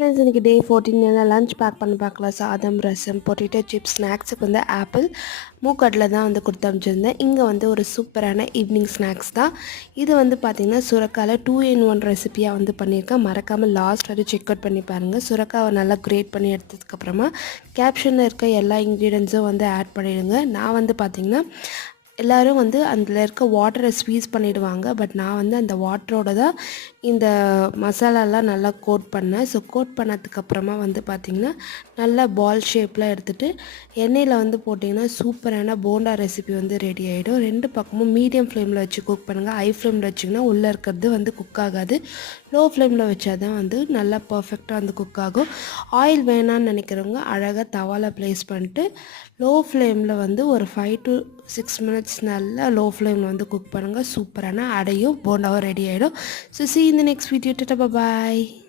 Friends இன்றைக்கி டே 14 lunch back பண்ணி பார்க்கலாம். சாதம், ரசம், பொட்டேட்டோ சிப்ஸ், ஸ்நாக்ஸுக்கு வந்து ஆப்பிள் மூக்கட்டில் தான் வந்து கொடுத்து அனுப்பிச்சிருந்தேன். இங்கே வந்து ஒரு சூப்பரான ஈவினிங் ஸ்நாக்ஸ் தான் இது. வந்து பார்த்திங்கன்னா சுரக்காயில் 2 in 1 ரெசிபியாக வந்து பண்ணியிருக்கேன். மறக்காமல் லாஸ்ட் வரை செக் அவுட் பண்ணி பாருங்கள். சுரக்காவை நல்லா கிரேட் பண்ணி எடுத்ததுக்கப்புறமா கேப்ஷனில் இருக்க எல்லா இன்க்ரீடியன்ஸும் வந்து ஆட் பண்ணிவிடுங்க. நான் வந்து பார்த்திங்கன்னா எல்லோரும் வந்து அதில் இருக்க வாட்டரை ஸ்வீஸ் பண்ணிவிடுவாங்க. பட் நான் வந்து அந்த வாட்டரோட தான் இந்த மசாலாலாம் நல்லா கோட் பண்ணேன். ஸோ கோட் பண்ணதுக்கப்புறமா வந்து பார்த்திங்கன்னா நல்லா பால் ஷேப்பில் எடுத்துகிட்டு எண்ணெயில் வந்து போட்டிங்கன்னா சூப்பரான போண்டா ரெசிபி வந்து ரெடி ஆகிடும். 2 பக்கமும் மீடியம் ஃப்ளேமில் வச்சு குக் பண்ணுங்கள். ஹை ஃப்ளேமில் வச்சிங்கன்னா உள்ளே இருக்கிறது வந்து குக் ஆகாது. லோ ஃப்ளேமில் வச்சா தான் வந்து நல்லா பர்ஃபெக்டாக வந்து குக் ஆகும். ஆயில் வேணான்னு நினைக்கிறவங்க அழகாக தவாவில் ப்ளேஸ் பண்ணிட்டு லோ ஃப்ளேமில் வந்து ஒரு 5 to 6 minutes நல்லா லோ ஃப்ளேமில் வந்து குக் பண்ணுங்கள். சூப்பரான அடையும் போண்டாவும் ரெடி ஆகிடும். So see you in the next video. Tata, bye bye.